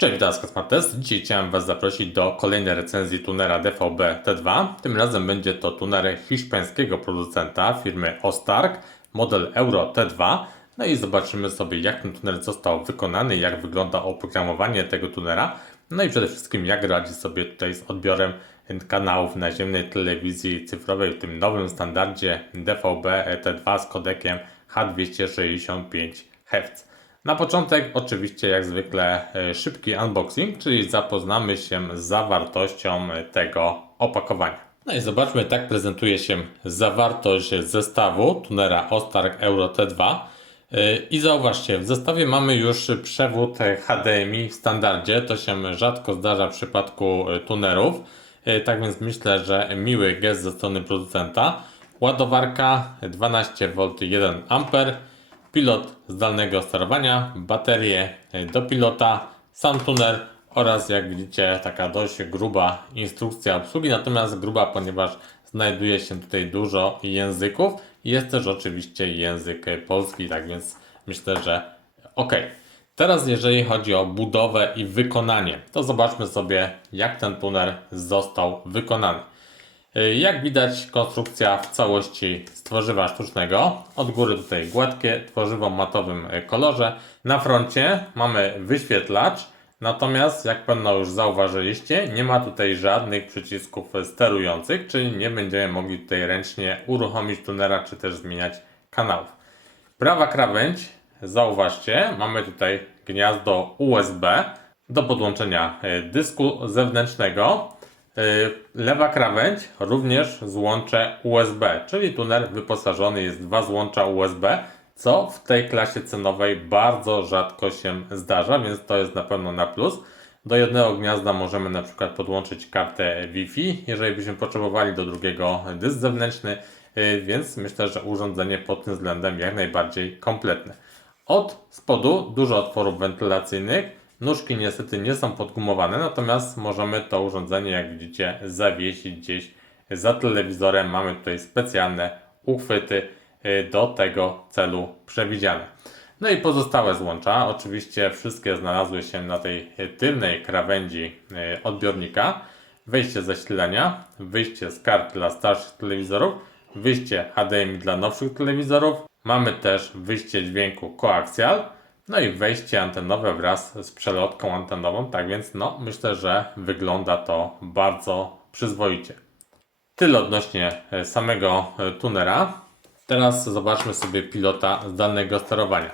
Cześć, witam z Kosmates. Dzisiaj chciałem Was zaprosić do kolejnej recenzji tunera DVB T2. Tym razem będzie to tuner hiszpańskiego producenta firmy Ostark, model Euro T2. No i zobaczymy sobie jak ten tuner został wykonany, jak wygląda oprogramowanie tego tunera. No i przede wszystkim jak radzi sobie tutaj z odbiorem kanałów naziemnej telewizji cyfrowej w tym nowym standardzie DVB T2 z kodekiem H265 Hz. Na początek oczywiście jak zwykle e, szybki unboxing, czyli zapoznamy się z zawartością e, tego opakowania. No i zobaczmy, tak prezentuje się zawartość zestawu tunera Ostark Euro T2. E, I zauważcie, w zestawie mamy już przewód HDMI w standardzie. To się rzadko zdarza w przypadku tunerów. Tak więc myślę, że miły gest ze strony producenta. Ładowarka 12V 1A pilot zdalnego sterowania, baterie do pilota, sam tuner oraz jak widzicie taka dość gruba instrukcja obsługi, natomiast gruba, ponieważ znajduje się tutaj dużo języków. Jest też oczywiście język polski, tak więc myślę, że ok. Teraz jeżeli chodzi o budowę i wykonanie, to zobaczmy sobie jak ten tuner został wykonany. Y, jak widać, konstrukcja w całości z tworzywa sztucznego. Od góry tutaj gładkie, tworzywo w matowym y, kolorze. Na froncie mamy wyświetlacz, natomiast jak pewno już zauważyliście, nie ma tutaj żadnych przycisków sterujących, czyli nie będziemy mogli tutaj ręcznie uruchomić tunera, czy też zmieniać kanałów. Prawa krawędź, zauważcie, mamy tutaj gniazdo USB do podłączenia y, dysku zewnętrznego. Y, lewa krawędź również złącze USB, czyli tuner wyposażony jest w dwa złącza USB, co w tej klasie cenowej bardzo rzadko się zdarza, więc to jest na pewno na plus. Do jednego gniazda możemy na przykład podłączyć kartę Wi-Fi, jeżeli byśmy potrzebowali do drugiego dysk zewnętrzny, y, więc myślę, że urządzenie pod tym względem jak najbardziej kompletne. Od spodu dużo otworów wentylacyjnych, Nóżki niestety nie są podgumowane, natomiast możemy to urządzenie, jak widzicie, zawiesić gdzieś za telewizorem. Mamy tutaj specjalne uchwyty y, do tego celu przewidziane. No i pozostałe złącza, oczywiście wszystkie znalazły się na tej tylnej krawędzi y, odbiornika. Wejście zasilania, wyjście z kart dla starszych telewizorów, wyjście HDMI dla nowszych telewizorów. Mamy też wyjście dźwięku koaksjal no i wejście antenowe wraz z przelotką antenową, tak więc no myślę, że wygląda to bardzo przyzwoicie. Tyle odnośnie e, samego e, tunera. Teraz zobaczmy sobie pilota zdalnego sterowania.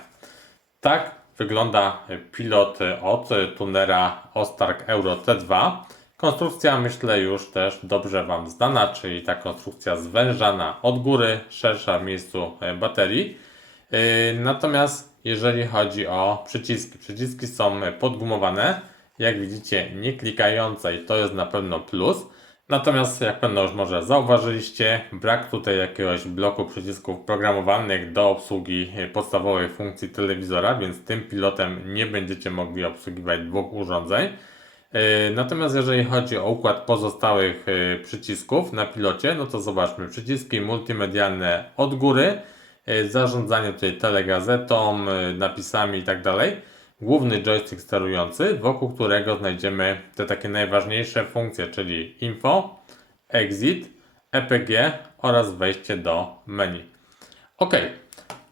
Tak wygląda e, pilot od tunera Ostark Euro T2. Konstrukcja myślę już też dobrze Wam znana, czyli ta konstrukcja zwężana od góry, szersza w miejscu baterii. Natomiast jeżeli chodzi o przyciski. Przyciski są podgumowane, jak widzicie nie klikające i to jest na pewno plus. Natomiast jak pewno już może zauważyliście, brak tutaj jakiegoś bloku przycisków programowanych do obsługi podstawowej funkcji telewizora, więc tym pilotem nie będziecie mogli obsługiwać dwóch urządzeń. Yy, natomiast jeżeli chodzi o układ pozostałych yy, przycisków na pilocie, no to zobaczmy, przyciski multimedialne od góry, E, zarządzanie tutaj telegazetą, e, napisami i tak. Główny joystick sterujący, wokół którego znajdziemy te takie najważniejsze funkcje, czyli info, exit, EPG oraz wejście do menu. Ok,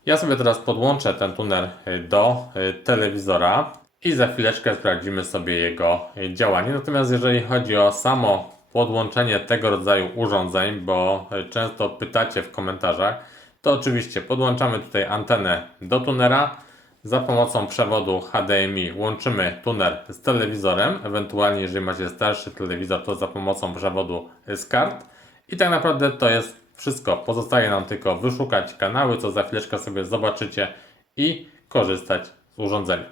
ja sobie teraz podłączę ten tuner e, do telewizora i za chwileczkę sprawdzimy sobie jego działanie. Natomiast jeżeli chodzi o samo podłączenie tego rodzaju urządzeń, bo często pytacie w komentarzach, to oczywiście podłączamy tutaj antenę do tunera. Za pomocą przewodu HDMI łączymy tuner z telewizorem, ewentualnie jeżeli macie starszy telewizor, to za pomocą przewodu z kart. I tak naprawdę to jest wszystko. Pozostaje nam tylko wyszukać kanały, co za chwileczkę sobie zobaczycie i korzystać z urządzenia.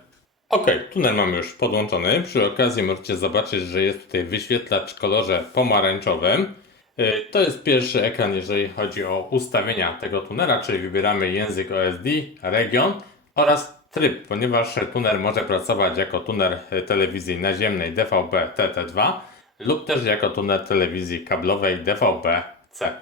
Ok, tuner mamy już podłączony. Przy okazji możecie zobaczyć, że jest tutaj wyświetlacz w kolorze pomarańczowym. Y, to jest pierwszy ekran, jeżeli chodzi o ustawienia tego tunera, czyli wybieramy język OSD, region oraz tryb, ponieważ tuner może pracować jako tuner telewizji naziemnej DVB TT2 lub też jako tuner telewizji kablowej DVB-C.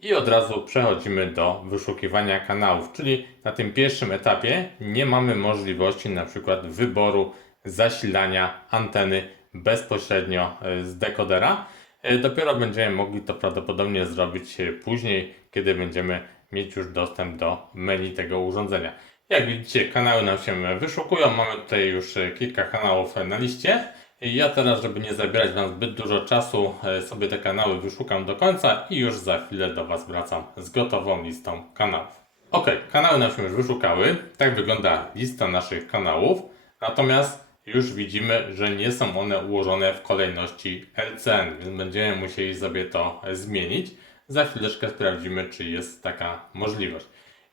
I od razu przechodzimy do wyszukiwania kanałów, czyli na tym pierwszym etapie nie mamy możliwości na przykład wyboru zasilania anteny bezpośrednio e, z dekodera. E, Dopiero będziemy mogli to prawdopodobnie zrobić e, później, kiedy będziemy mieć już dostęp do menu tego urządzenia. Jak widzicie, kanały nam się wyszukują. Mamy tutaj już e, kilka kanałów na liście. Ja teraz, żeby nie zabierać Wam zbyt dużo czasu, sobie te kanały wyszukam do końca i już za chwilę do Was wracam z gotową listą kanałów. Ok, kanały nam się już wyszukały. Tak wygląda lista naszych kanałów. Natomiast już widzimy, że nie są one ułożone w kolejności LCN, więc będziemy musieli sobie to zmienić. Za chwileczkę sprawdzimy, czy jest taka możliwość.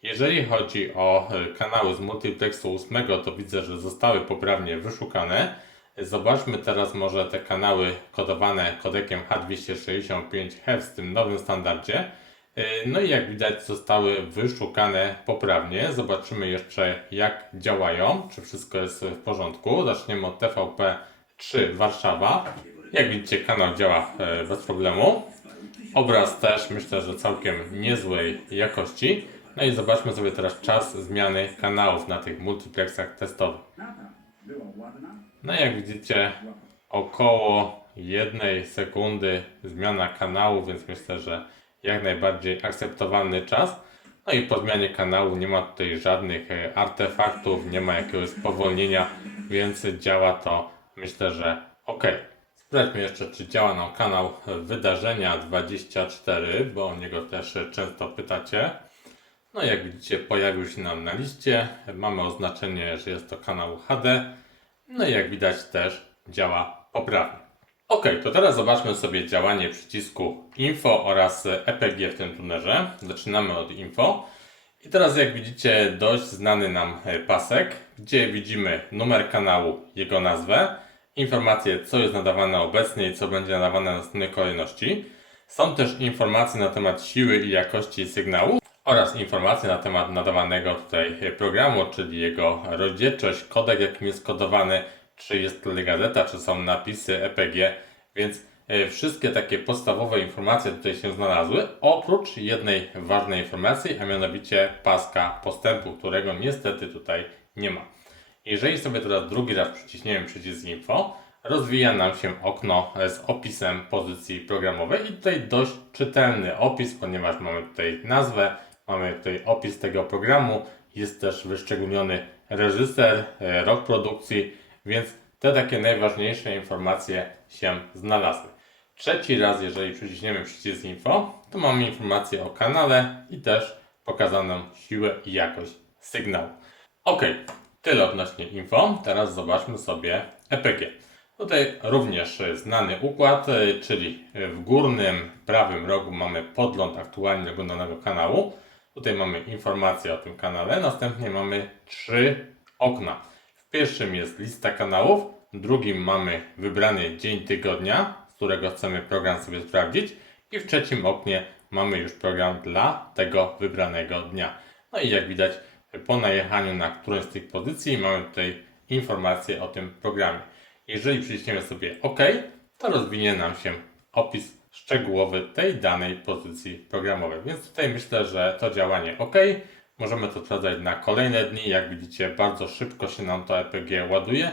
Jeżeli chodzi o e, kanały z multiplexu 8, to widzę, że zostały poprawnie wyszukane. Zobaczmy teraz może te kanały kodowane kodekiem H265H w tym nowym standardzie. Yy, No i jak widać zostały wyszukane poprawnie. Zobaczymy jeszcze jak działają, czy wszystko jest w porządku. Zaczniemy od TVP3 Warszawa. Jak widzicie kanał działa e, bez problemu. Obraz też myślę, że całkiem niezłej jakości. No i zobaczmy sobie teraz czas zmiany kanałów na tych multiplexach testowych. No jak widzicie, około jednej sekundy zmiana kanału, więc myślę, że jak najbardziej akceptowalny czas. No i po zmianie kanału nie ma tutaj żadnych e, artefaktów, nie ma jakiegoś spowolnienia, więc działa to myślę, że ok. Sprawdźmy jeszcze, czy działa nam kanał Wydarzenia 24, bo o niego też często pytacie. No jak widzicie pojawił się nam na liście. Mamy oznaczenie, że jest to kanał HD. No i jak widać też działa poprawnie. Ok, to teraz zobaczmy sobie działanie przycisku Info oraz EPG w tym tunerze. Zaczynamy od Info. I teraz jak widzicie dość znany nam pasek, gdzie widzimy numer kanału, jego nazwę, informacje co jest nadawane obecnie i co będzie nadawane w następnej kolejności. Są też informacje na temat siły i jakości sygnału oraz informacje na temat nadawanego tutaj programu, czyli jego rozdzielczość, kodek jakim jest kodowany, czy jest gazeta, czy są napisy EPG, więc e, wszystkie takie podstawowe informacje tutaj się znalazły, oprócz jednej ważnej informacji, a mianowicie paska postępu, którego niestety tutaj nie ma. Jeżeli sobie teraz drugi raz przyciśniemy przycisk info, rozwija nam się okno z opisem pozycji programowej i tutaj dość czytelny opis, ponieważ mamy tutaj nazwę, mamy tutaj opis tego programu, jest też wyszczególniony reżyser, e, rok produkcji, więc te takie najważniejsze informacje się znalazły. Trzeci raz, jeżeli przyciśniemy przycisk info, to mamy informację o kanale i też pokazaną siłę i jakość sygnału. Ok, tyle odnośnie info. Teraz zobaczmy sobie EPG. Tutaj również znany układ, czyli w górnym prawym rogu mamy podgląd aktualnie oglądanego kanału. Tutaj mamy informację o tym kanale. Następnie mamy trzy okna. W pierwszym jest lista kanałów, w drugim mamy wybrany dzień tygodnia, z którego chcemy program sobie sprawdzić i w trzecim oknie mamy już program dla tego wybranego dnia. No i jak widać, po najechaniu na którąś z tych pozycji mamy tutaj informację o tym programie. Jeżeli przyciśniemy sobie OK, to rozwinie nam się opis szczegółowy tej danej pozycji programowej. Więc tutaj myślę, że to działanie OK. Możemy to sprawdzać na kolejne dni. Jak widzicie, bardzo szybko się nam to EPG ładuje.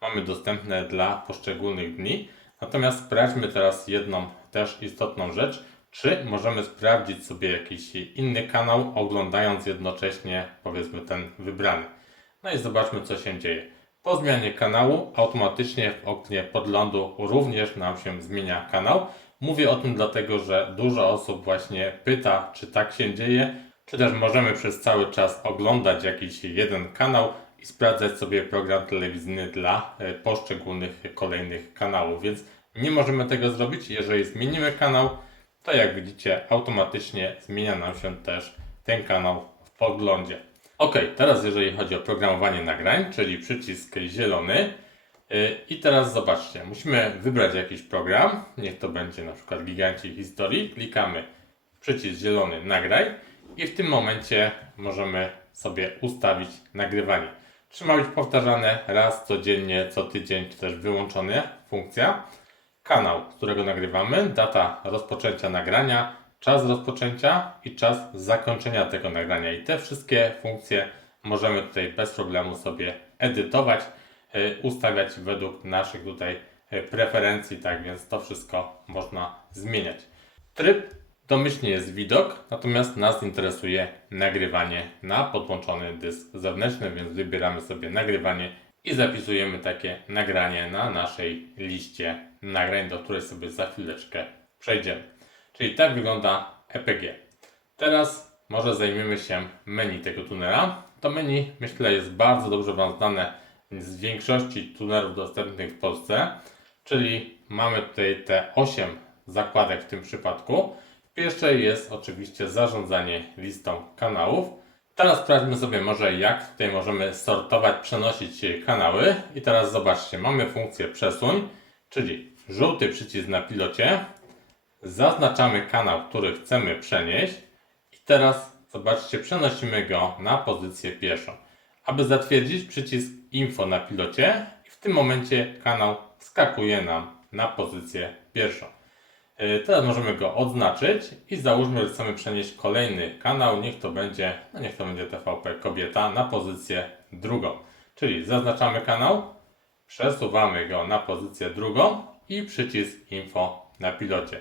Mamy dostępne dla poszczególnych dni. Natomiast sprawdźmy teraz jedną też istotną rzecz. Czy możemy sprawdzić sobie jakiś inny kanał, oglądając jednocześnie powiedzmy ten wybrany. No i zobaczmy, co się dzieje. Po zmianie kanału automatycznie w oknie podglądu również nam się zmienia kanał. Mówię o tym dlatego, że dużo osób właśnie pyta, czy tak się dzieje, czy też możemy przez cały czas oglądać jakiś jeden kanał i sprawdzać sobie program telewizyjny dla e, poszczególnych kolejnych kanałów. Więc nie możemy tego zrobić. Jeżeli zmienimy kanał, to jak widzicie, automatycznie zmienia nam się też ten kanał w podglądzie. Ok, teraz jeżeli chodzi o programowanie nagrań, czyli przycisk zielony. Yy, I teraz zobaczcie, musimy wybrać jakiś program. Niech to będzie na przykład Giganci Historii. Klikamy przycisk zielony nagraj i w tym momencie możemy sobie ustawić nagrywanie. Czy ma być powtarzane raz codziennie, co tydzień, czy też wyłączona funkcja. Kanał, z którego nagrywamy, data rozpoczęcia nagrania, czas rozpoczęcia i czas zakończenia tego nagrania. I te wszystkie funkcje możemy tutaj bez problemu sobie edytować. e, ustawiać według naszych tutaj e, preferencji, tak więc to wszystko można zmieniać. Tryb domyślnie jest widok, natomiast nas interesuje nagrywanie na podłączony dysk zewnętrzny, więc wybieramy sobie nagrywanie i zapisujemy takie nagranie na naszej liście nagrań, do której sobie za chwileczkę przejdziemy. Czyli tak wygląda EPG. Teraz może zajmiemy się menu tego tunera. To menu myślę jest bardzo dobrze Wam znane z większości tunerów dostępnych w Polsce, czyli mamy tutaj te 8 zakładek w tym przypadku. W pierwszej jest oczywiście zarządzanie listą kanałów. Teraz sprawdźmy sobie może jak tutaj możemy sortować, przenosić kanały. I teraz zobaczcie, mamy funkcję przesuń, czyli żółty przycisk na pilocie. Zaznaczamy kanał, który chcemy przenieść. I teraz zobaczcie, przenosimy go na pozycję pierwszą. Aby zatwierdzić przycisk info na pilocie i w tym momencie kanał skakuje nam na pozycję pierwszą. Yy, Teraz możemy go odznaczyć i załóżmy, że chcemy przenieść kolejny kanał, niech to będzie, no niech to będzie TVP kobieta na pozycję drugą. Czyli zaznaczamy kanał, przesuwamy go na pozycję drugą i przycisk info na pilocie.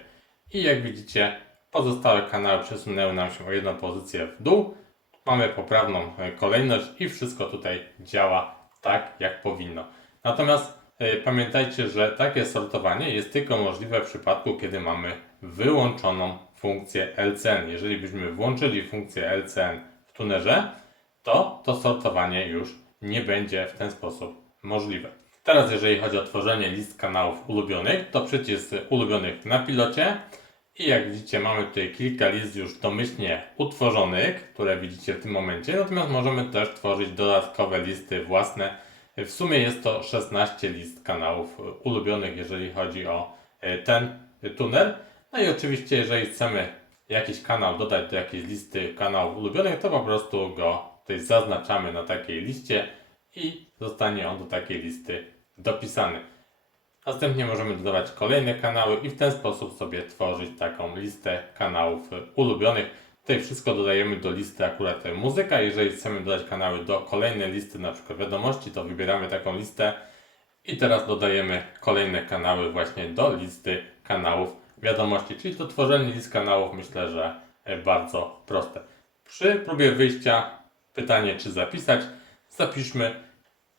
I jak widzicie, pozostałe kanały przesunęły nam się o jedną pozycję w dół. Mamy poprawną e, kolejność i wszystko tutaj działa tak, jak powinno. Natomiast e, pamiętajcie, że takie sortowanie jest tylko możliwe w przypadku, kiedy mamy wyłączoną funkcję LCN. Jeżeli byśmy włączyli funkcję LCN w tunerze, to to sortowanie już nie będzie w ten sposób możliwe. Teraz jeżeli chodzi o tworzenie list kanałów ulubionych, to przycisk ulubionych na pilocie i jak widzicie mamy tutaj kilka list już domyślnie utworzonych, które widzicie w tym momencie, natomiast możemy też tworzyć dodatkowe listy własne. W sumie jest to 16 list kanałów ulubionych, jeżeli chodzi o e, ten tuner. No i oczywiście jeżeli chcemy jakiś kanał dodać do jakiejś listy kanałów ulubionych, to po prostu go tutaj zaznaczamy na takiej liście i zostanie on do takiej listy dopisany. Następnie możemy dodawać kolejne kanały i w ten sposób sobie tworzyć taką listę kanałów ulubionych. Tutaj wszystko dodajemy do listy akurat y, muzyka. Jeżeli chcemy dodać kanały do kolejnej listy, na przykład wiadomości, to wybieramy taką listę i teraz dodajemy kolejne kanały właśnie do listy kanałów wiadomości. Czyli to tworzenie list kanałów myślę, że y, bardzo proste. Przy próbie wyjścia pytanie, czy zapisać, zapiszmy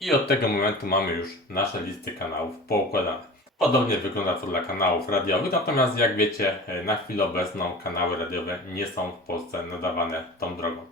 i od tego momentu mamy już nasze listy kanałów poukładane. Podobnie wygląda to dla kanałów radiowych, natomiast jak wiecie, e, na chwilę obecną kanały radiowe nie są w Polsce nadawane tą drogą.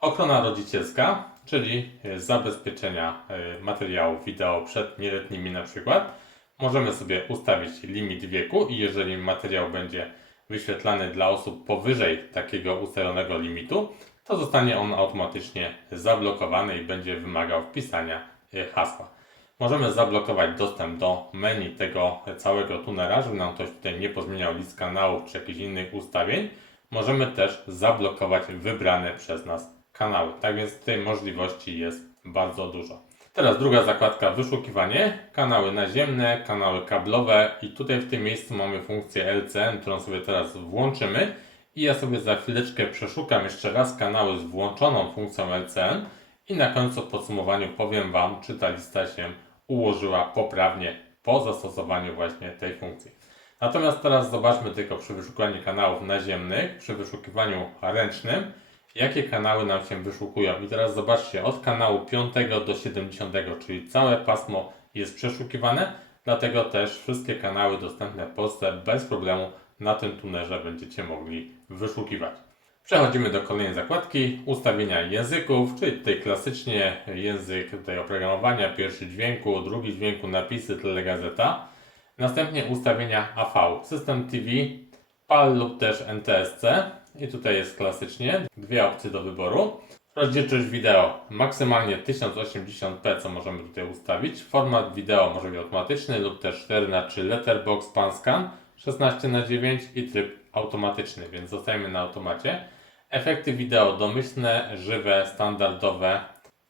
Ochrona rodzicielska, czyli e, zabezpieczenia e, materiałów wideo przed nieletnimi na przykład. Możemy sobie ustawić limit wieku i jeżeli materiał będzie wyświetlany dla osób powyżej takiego ustalonego limitu, to zostanie on automatycznie zablokowany i będzie wymagał wpisania hasła. Możemy zablokować dostęp do menu tego całego tunera, żeby nam ktoś tutaj nie pozmieniał list kanałów czy jakichś innych ustawień. Możemy też zablokować wybrane przez nas kanały. Tak więc tej możliwości jest bardzo dużo. Teraz druga zakładka wyszukiwanie, kanały naziemne, kanały kablowe i tutaj w tym miejscu mamy funkcję LCN, którą sobie teraz włączymy i ja sobie za chwileczkę przeszukam jeszcze raz kanały z włączoną funkcją LCN i na końcu w podsumowaniu powiem Wam, czy ta lista się ułożyła poprawnie po zastosowaniu właśnie tej funkcji. Natomiast teraz zobaczmy tylko przy wyszukiwaniu kanałów naziemnych, przy wyszukiwaniu ręcznym, jakie kanały nam się wyszukują. I teraz zobaczcie, od kanału 5 do 70, czyli całe pasmo jest przeszukiwane, dlatego też wszystkie kanały dostępne w Polsce bez problemu na tym tunerze będziecie mogli wyszukiwać. Przechodzimy do kolejnej zakładki, ustawienia języków, czyli tutaj klasycznie język tutaj oprogramowania, pierwszy dźwięku, drugi dźwięku, napisy, telegazeta. Następnie ustawienia AV, System TV, PAL lub też NTSC. I tutaj jest klasycznie dwie opcje do wyboru. Rozdzielczość wideo maksymalnie 1080p, co możemy tutaj ustawić. Format wideo może być automatyczny lub też 4 na 3 letterbox pan scan 16 na 9 i tryb automatyczny, więc zostajemy na automacie. Efekty wideo domyślne, żywe, standardowe.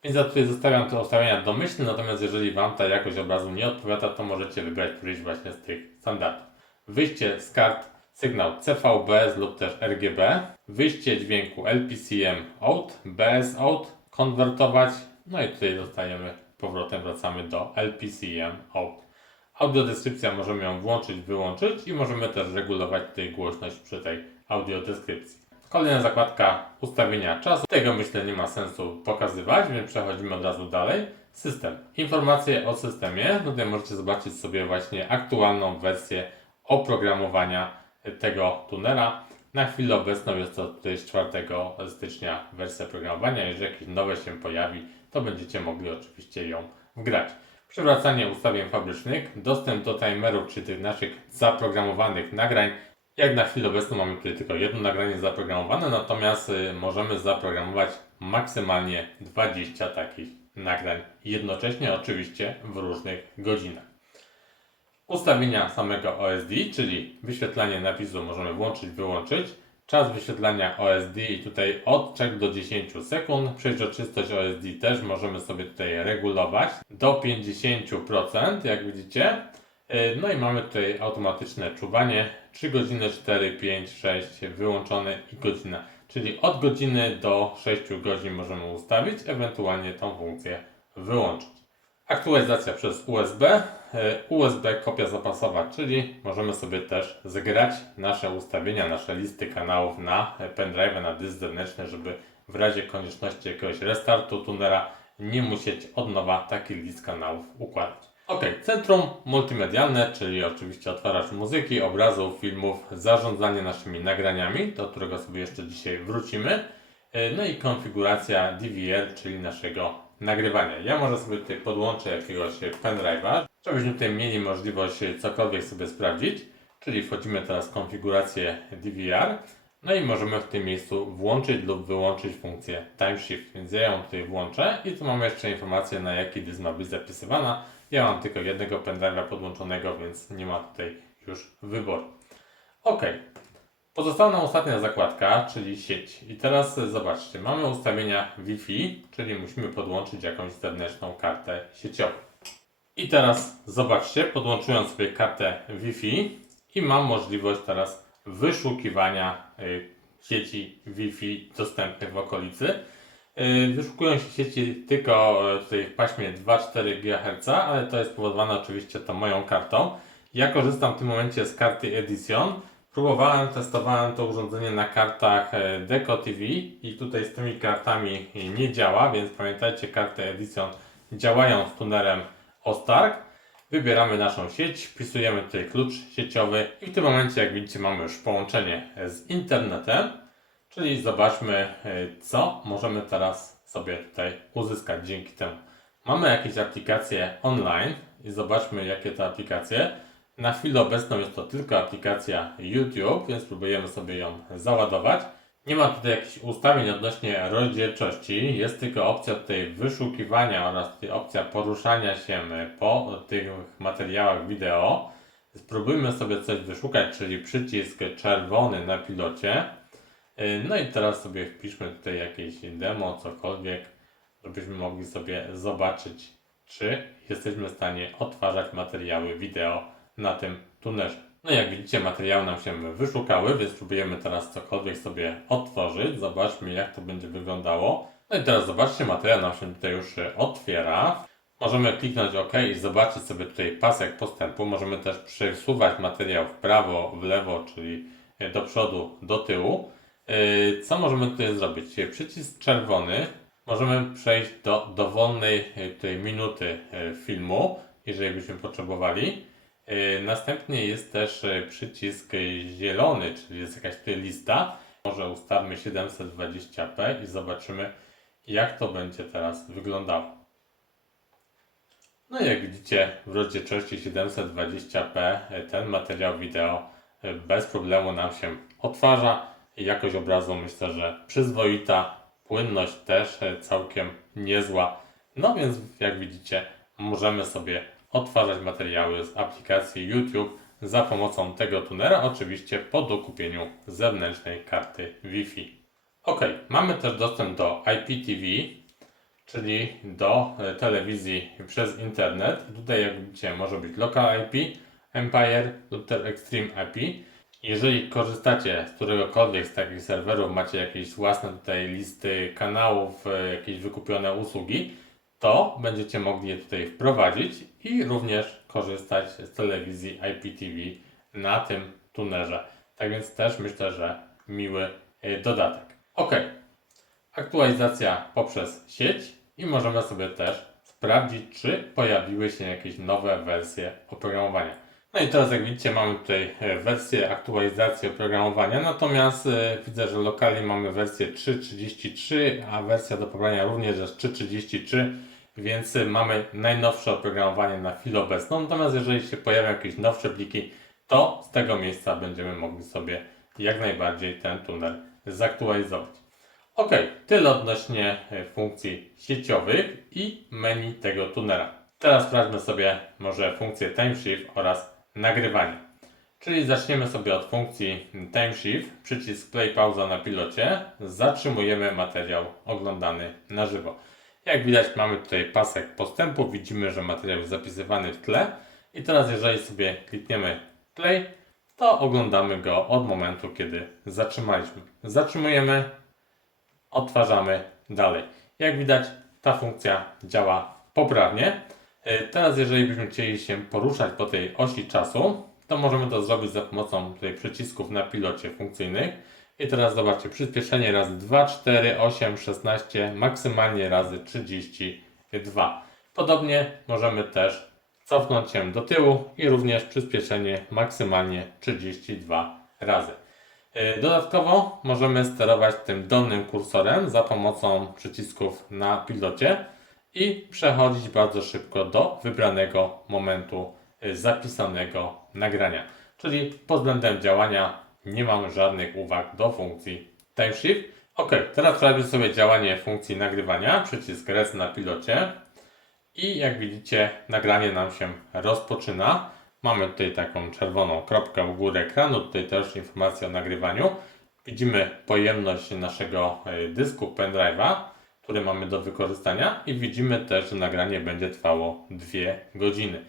Więc ja tutaj zostawiam te ustawienia domyślne, natomiast jeżeli Wam ta jakość obrazu nie odpowiada, to możecie wybrać któryś właśnie z tych standardów. Wyjście z kart sygnał CVBS lub też RGB, wyjście dźwięku LPCM out, BS out, konwertować, no i tutaj dostajemy powrotem wracamy do LPCM Out. Audiodeskrypcja możemy ją włączyć, wyłączyć i możemy też regulować tutaj głośność przy tej audiodeskrypcji. Kolejna zakładka ustawienia czasu. Tego myślę nie ma sensu pokazywać, więc przechodzimy od razu dalej. System. Informacje o systemie. Tutaj możecie zobaczyć sobie właśnie aktualną wersję oprogramowania tego tunera. Na chwilę obecną jest to tutaj z 4 stycznia wersja programowania. Jeżeli jakieś nowe się pojawi, to będziecie mogli oczywiście ją wgrać. Przywracanie ustawień fabrycznych, dostęp do timerów, czy tych naszych zaprogramowanych nagrań. Jak na chwilę obecną mamy tutaj tylko jedno nagranie zaprogramowane, natomiast y, możemy zaprogramować maksymalnie 20 takich nagrań jednocześnie, oczywiście w różnych godzinach. Ustawienia samego OSD, czyli wyświetlanie napisu możemy włączyć, wyłączyć. Czas wyświetlania OSD i tutaj od 3 do 10 sekund. Przeźroczystość OSD też możemy sobie tutaj regulować do 50%, jak widzicie. Yy, No i mamy tutaj automatyczne czuwanie 3 godziny, 4, 5, 6 wyłączone i godzina. Czyli od godziny do 6 godzin możemy ustawić, ewentualnie tą funkcję wyłączyć. Aktualizacja przez USB, e, USB kopia zapasowa, czyli możemy sobie też zgrać nasze ustawienia, nasze listy kanałów na pendrive, na dysk zewnętrzny, żeby w razie konieczności jakiegoś restartu tunera nie musieć od nowa taki list kanałów układać. Ok, centrum multimedialne, czyli oczywiście odtwarzacz muzyki, obrazów, filmów, zarządzanie naszymi nagraniami, do którego sobie jeszcze dzisiaj wrócimy. E, No i konfiguracja DVR, czyli naszego nagrywania. Ja może sobie tutaj podłączę jakiegoś pendrive'a, żebyśmy tutaj mieli możliwość cokolwiek sobie sprawdzić. Czyli wchodzimy teraz w konfigurację DVR. No i możemy w tym miejscu włączyć lub wyłączyć funkcję Time Shift. Więc ja ją tutaj włączę i tu mamy jeszcze informację na jaki dysk ma być zapisywana. Ja mam tylko jednego pendrive'a podłączonego, więc nie ma tutaj już wyboru. Ok. Pozostała nam ostatnia zakładka, czyli sieć. I teraz zobaczcie, mamy ustawienia Wi-Fi, czyli musimy podłączyć jakąś zewnętrzną kartę sieciową. I teraz zobaczcie, podłączyłem sobie kartę Wi-Fi i mam możliwość teraz wyszukiwania y, sieci Wi-Fi dostępnych w okolicy. Y, Wyszukują się sieci tylko y, tutaj w paśmie 2,4 GHz, ale to jest spowodowane oczywiście tą moją kartą. Ja korzystam w tym momencie z karty Edition. Próbowałem, testowałem to urządzenie na kartach e, Deco TV i tutaj z tymi kartami nie działa, więc pamiętajcie, karty Edition działają z tunerem Ostark. Wybieramy naszą sieć, wpisujemy tutaj klucz sieciowy i w tym momencie, jak widzicie, mamy już połączenie z internetem. Czyli zobaczmy, e, co możemy teraz sobie tutaj uzyskać dzięki temu. Mamy jakieś aplikacje online i zobaczmy, jakie to aplikacje. Na chwilę obecną jest to tylko aplikacja YouTube, więc próbujemy sobie ją załadować. Nie ma tutaj jakichś ustawień odnośnie rozdzielczości, jest tylko opcja tutaj wyszukiwania oraz tutaj opcja poruszania się po tych materiałach wideo. Spróbujmy sobie coś wyszukać, czyli przycisk czerwony na pilocie. Yy, No i teraz sobie wpiszmy tutaj jakieś demo, cokolwiek, żebyśmy mogli sobie zobaczyć, czy jesteśmy w stanie odtwarzać materiały wideo na tym tunerze. No jak widzicie, materiały nam się wyszukały, więc próbujemy teraz cokolwiek sobie otworzyć. Zobaczmy, jak to będzie wyglądało. No i teraz zobaczcie, materiał nam się tutaj już e, otwiera. Możemy kliknąć OK i zobaczyć sobie tutaj pasek postępu. Możemy też przesuwać materiał w prawo, w lewo, czyli e, do przodu, do tyłu. Yy, Co możemy tutaj zrobić? Przycisk czerwony możemy przejść do dowolnej yy, tutaj minuty yy, filmu, jeżeli byśmy potrzebowali. Następnie jest też przycisk zielony, czyli jest jakaś tutaj lista. Może ustawmy 720p i zobaczymy, jak to będzie teraz wyglądało. No jak widzicie, w rozdzielczości 720p ten materiał wideo bez problemu nam się odtwarza. Jakość obrazu myślę, że przyzwoita, płynność też y, całkiem niezła. No więc jak widzicie, możemy sobie odtwarzać materiały z aplikacji YouTube za pomocą tego tunera, oczywiście po dokupieniu zewnętrznej karty Wi-Fi. Ok, mamy też dostęp do IPTV, czyli do e, telewizji przez internet. Tutaj jak widzicie może być Local IP, Empire lub też Extreme IP. Jeżeli korzystacie z któregokolwiek z takich serwerów, macie jakieś własne tutaj listy kanałów, e, jakieś wykupione usługi, to będziecie mogli je tutaj wprowadzić i również korzystać z telewizji IPTV na tym tunerze. Tak więc też myślę, że miły y, dodatek. Ok, aktualizacja poprzez sieć i możemy sobie też sprawdzić, czy pojawiły się jakieś nowe wersje oprogramowania. No i teraz jak widzicie mamy tutaj e, wersję aktualizacji oprogramowania, natomiast e, widzę, że lokalnie mamy wersję 3.33, a wersja do pobrania również jest 3.33, więc e, mamy najnowsze oprogramowanie na chwilę obecną, natomiast jeżeli się pojawią jakieś nowsze pliki, to z tego miejsca będziemy mogli sobie jak najbardziej ten tunel zaktualizować. Ok, tyle odnośnie funkcji sieciowych i menu tego tunera. Teraz sprawdźmy sobie może funkcję timeshift oraz nagrywanie. Czyli zaczniemy sobie od funkcji timeshift, przycisk play pauza na pilocie, zatrzymujemy materiał oglądany na żywo. Jak widać mamy tutaj pasek postępu, widzimy, że materiał jest zapisywany w tle i teraz jeżeli sobie klikniemy play, to oglądamy go od momentu, kiedy zatrzymaliśmy. Zatrzymujemy, odtwarzamy dalej. Jak widać, ta funkcja działa poprawnie. E, Teraz, jeżeli byśmy chcieli się poruszać po tej osi czasu, to możemy to zrobić za pomocą tutaj przycisków na pilocie funkcyjnych. I teraz zobaczcie, przyspieszenie razy 2, 4, 8, 16, maksymalnie razy 32. Podobnie możemy też cofnąć się do tyłu i również przyspieszenie maksymalnie 32 razy. Yy, Dodatkowo możemy sterować tym dolnym kursorem za pomocą przycisków na pilocie i przechodzić bardzo szybko do wybranego momentu yy, zapisanego nagrania. Czyli pod względem działania nie mam żadnych uwag do funkcji timeshift. Ok, teraz sprawdzimy sobie działanie funkcji nagrywania, przycisk res na pilocie i jak widzicie nagranie nam się rozpoczyna. Mamy tutaj taką czerwoną kropkę u góry ekranu, tutaj też informacja o nagrywaniu. Widzimy pojemność naszego e, dysku pendrive'a, który mamy do wykorzystania i widzimy też, że nagranie będzie trwało 2 godziny.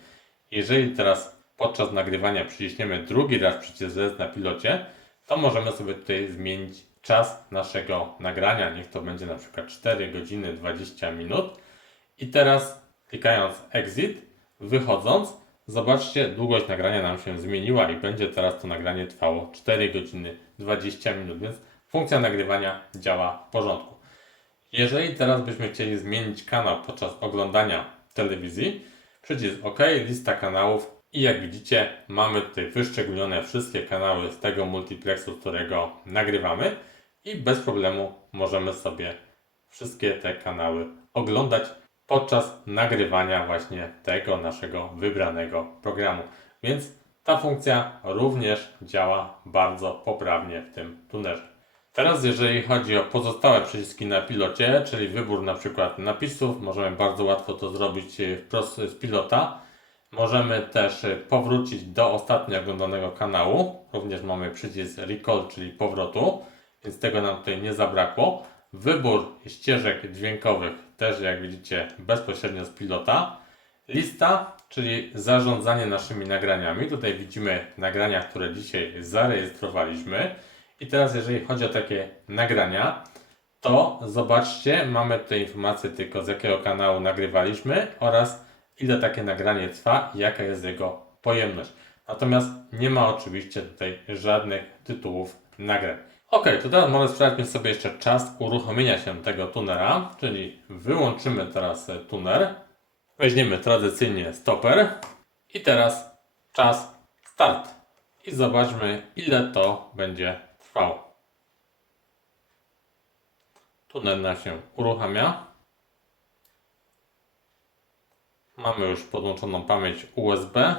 Jeżeli teraz podczas nagrywania przyciśniemy drugi raz przycisk res na pilocie, to możemy sobie tutaj zmienić czas naszego nagrania. Niech to będzie na przykład 4 godziny 20 minut. I teraz klikając exit, wychodząc, zobaczcie, długość nagrania nam się zmieniła i będzie teraz to nagranie trwało 4 godziny 20 minut, więc funkcja nagrywania działa w porządku. Jeżeli teraz byśmy chcieli zmienić kanał podczas oglądania telewizji, przycisk OK, lista kanałów i jak widzicie mamy tutaj wyszczególnione wszystkie kanały z tego multiplexu, z którego nagrywamy i bez problemu możemy sobie wszystkie te kanały oglądać podczas nagrywania właśnie tego naszego wybranego programu. Więc ta funkcja również działa bardzo poprawnie w tym tunerze. Teraz jeżeli chodzi o pozostałe przyciski na pilocie, czyli wybór na przykład napisów, możemy bardzo łatwo to zrobić e, wprost z pilota. Możemy też e, powrócić do ostatnio oglądanego kanału. Również mamy przycisk recall, czyli powrotu, więc tego nam tutaj nie zabrakło. Wybór ścieżek dźwiękowych też jak widzicie bezpośrednio z pilota. Lista, czyli zarządzanie naszymi nagraniami. Tutaj widzimy nagrania, które dzisiaj zarejestrowaliśmy. I teraz jeżeli chodzi o takie nagrania, to zobaczcie, mamy tutaj informację tylko z jakiego kanału nagrywaliśmy oraz ile takie nagranie trwa jaka jest jego pojemność. Natomiast nie ma oczywiście tutaj żadnych tytułów nagrań. Ok, to teraz może sprawdźmy sobie jeszcze czas uruchomienia się tego tunera, czyli wyłączymy teraz e, tuner, weźmiemy tradycyjnie stoper i teraz czas start i zobaczmy ile to będzie trwało. Tunel nam się uruchamia. Mamy już podłączoną pamięć USB,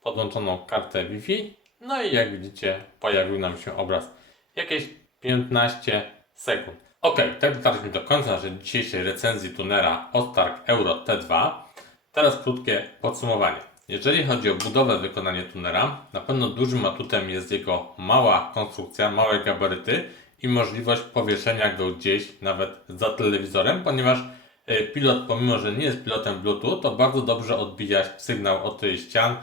podłączoną kartę Wi-Fi. No i jak widzicie, pojawił nam się obraz jakieś 15 sekund. Ok, tak dotarliśmy do końca naszej dzisiejszej recenzji tunera Ostark Euro T2. Teraz krótkie podsumowanie. Jeżeli chodzi o budowę wykonania tunera, na pewno dużym atutem jest jego mała konstrukcja, małe gabaryty i możliwość powieszenia go gdzieś nawet za telewizorem, ponieważ e, pilot, pomimo że nie jest pilotem Bluetooth, to bardzo dobrze odbija sygnał od ścian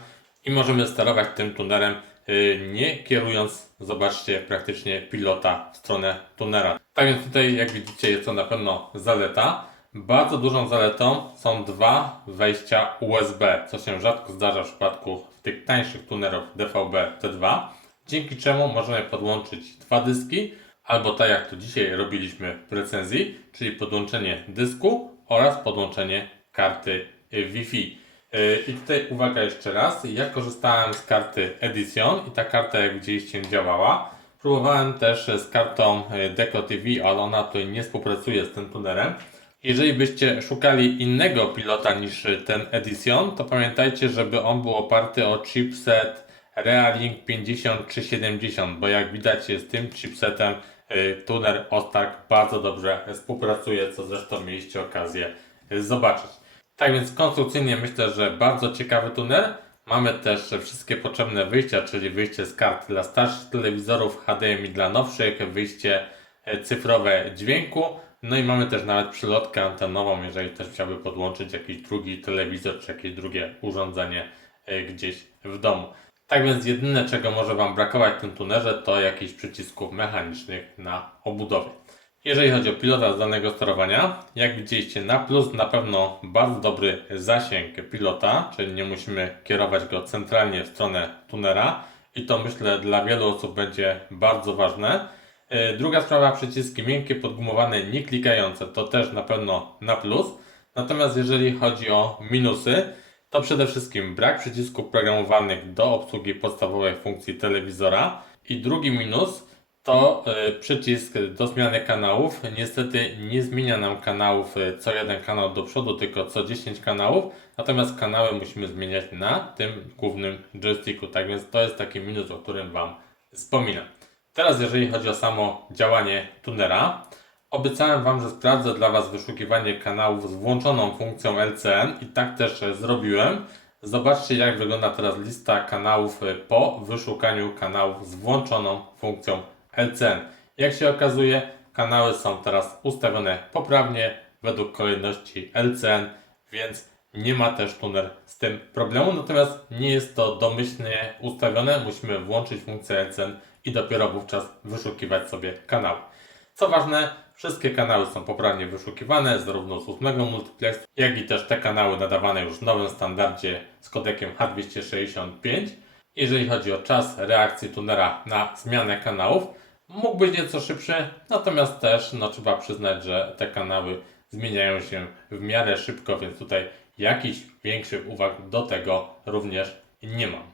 i możemy sterować tym tunerem y, nie kierując, zobaczcie, praktycznie pilota w stronę tunera. Tak więc tutaj, jak widzicie, jest to na pewno zaleta. Bardzo dużą zaletą są dwa wejścia USB, co się rzadko zdarza w przypadku tych tańszych tunerów DVB T2, dzięki czemu możemy podłączyć dwa dyski, albo tak jak to dzisiaj robiliśmy w recenzji, czyli podłączenie dysku oraz podłączenie karty Wi-Fi. Y, I tutaj uwaga jeszcze raz, ja korzystałem z karty Edition i ta karta jak widzieliście działała. Próbowałem też z kartą Deco TV, ale ona tutaj nie współpracuje z tym tunerem. Jeżeli byście szukali innego pilota niż ten Edition, to pamiętajcie, żeby on był oparty o chipset Realink 5370, bo jak widać z tym chipsetem y, tuner Ostark bardzo dobrze współpracuje, co zresztą mieliście okazję y, zobaczyć. Tak więc konstrukcyjnie myślę, że bardzo ciekawy tuner. Mamy też wszystkie potrzebne wyjścia, czyli wyjście z kart dla starszych telewizorów, HDMI dla nowszych, wyjście e, cyfrowe dźwięku. No i mamy też nawet przylotkę antenową, jeżeli ktoś chciałby podłączyć jakiś drugi telewizor czy jakieś drugie urządzenie e, gdzieś w domu. Tak więc jedyne czego może Wam brakować w tym tunerze to jakichś przycisków mechanicznych na obudowie. Jeżeli chodzi o pilota zdalnego sterowania, jak widzieliście na plus na pewno bardzo dobry zasięg pilota, czyli nie musimy kierować go centralnie w stronę tunera i to myślę dla wielu osób będzie bardzo ważne. Yy, Druga sprawa, przyciski miękkie, podgumowane, nie klikające, to też na pewno na plus. Natomiast jeżeli chodzi o minusy, to przede wszystkim brak przycisków programowanych do obsługi podstawowej funkcji telewizora. I drugi minus to y, przycisk do zmiany kanałów. Niestety nie zmienia nam kanałów y, co jeden kanał do przodu, tylko co 10 kanałów. Natomiast kanały musimy zmieniać na tym głównym joysticku. Tak więc to jest taki minus, o którym Wam wspominam. Teraz jeżeli chodzi o samo działanie tunera, obiecałem Wam, że sprawdzę dla Was wyszukiwanie kanałów z włączoną funkcją LCN i tak też zrobiłem. Zobaczcie jak wygląda teraz lista kanałów po wyszukaniu kanałów z włączoną funkcją LCN. Jak się okazuje, kanały są teraz ustawione poprawnie według kolejności LCN, więc nie ma też tuner z tym problemu. Natomiast nie jest to domyślnie ustawione, musimy włączyć funkcję LCN i dopiero wówczas wyszukiwać sobie kanały. Co ważne, wszystkie kanały są poprawnie wyszukiwane, zarówno z 8 multiplex, jak i też te kanały nadawane już w nowym standardzie z kodekiem H265. Jeżeli chodzi o czas reakcji tunera na zmianę kanałów, mógł być nieco szybszy, natomiast też no, trzeba przyznać, że te kanały zmieniają się w miarę szybko, więc tutaj jakichś większych uwag do tego również nie mam.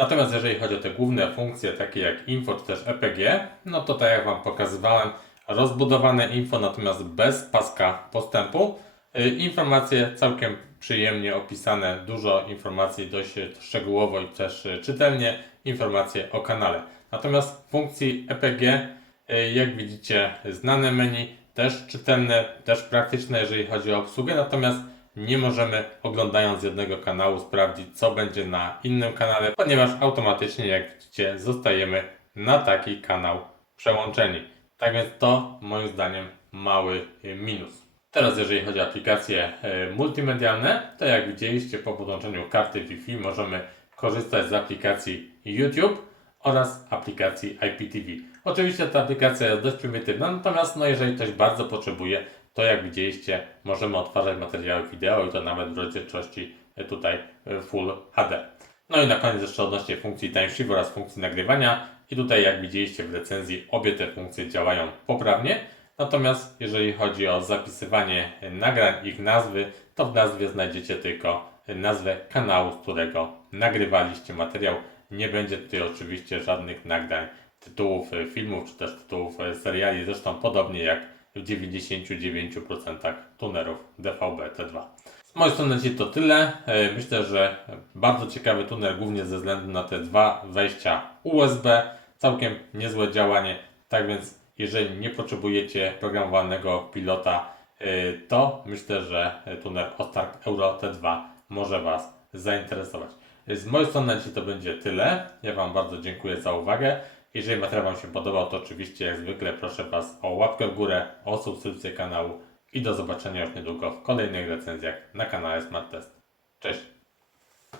Natomiast jeżeli chodzi o te główne funkcje, takie jak info czy też EPG, no to tak jak Wam pokazywałem, rozbudowane info, natomiast bez paska postępu. Y, Informacje całkiem przyjemnie opisane, dużo informacji dość szczegółowo i też czytelnie, informacje o kanale. Natomiast funkcji EPG, y, jak widzicie, znane menu, też czytelne, też praktyczne, jeżeli chodzi o obsługę, natomiast nie możemy oglądając jednego kanału sprawdzić, co będzie na innym kanale, ponieważ automatycznie, jak widzicie, zostajemy na taki kanał przełączeni. Tak więc to moim zdaniem mały minus. Teraz jeżeli chodzi o aplikacje y, multimedialne, to jak widzieliście po podłączeniu karty Wi-Fi możemy korzystać z aplikacji YouTube oraz aplikacji IPTV. Oczywiście ta aplikacja jest dość prymitywna, natomiast no, jeżeli ktoś bardzo potrzebuje, to jak widzieliście możemy odtwarzać materiały wideo i to nawet w rozdzielczości y, tutaj y, Full HD. No i na koniec jeszcze odnośnie funkcji Time Shift oraz funkcji nagrywania. I tutaj jak widzieliście w recenzji obie te funkcje działają poprawnie. Natomiast jeżeli chodzi o zapisywanie nagrań, ich nazwy, to w nazwie znajdziecie tylko nazwę kanału, z którego nagrywaliście materiał. Nie będzie tutaj oczywiście żadnych nagrań tytułów e, filmów czy też tytułów e, seriali, zresztą podobnie jak w 99% tunerów DVB T2. Z mojej strony to tyle. E, Myślę, że bardzo ciekawy tuner, głównie ze względu na te dwa wejścia USB. Całkiem niezłe działanie. Tak więc, jeżeli nie potrzebujecie programowanego pilota, e, to myślę, że tuner Ostark Euro T2 może Was zainteresować. Z mojej strony to będzie tyle. Ja Wam bardzo dziękuję za uwagę. Jeżeli materiał Wam się podobał, to oczywiście jak zwykle proszę Was o łapkę w górę, o subskrypcję kanału i do zobaczenia już niedługo w kolejnych recenzjach na kanale Smart Test. Cześć!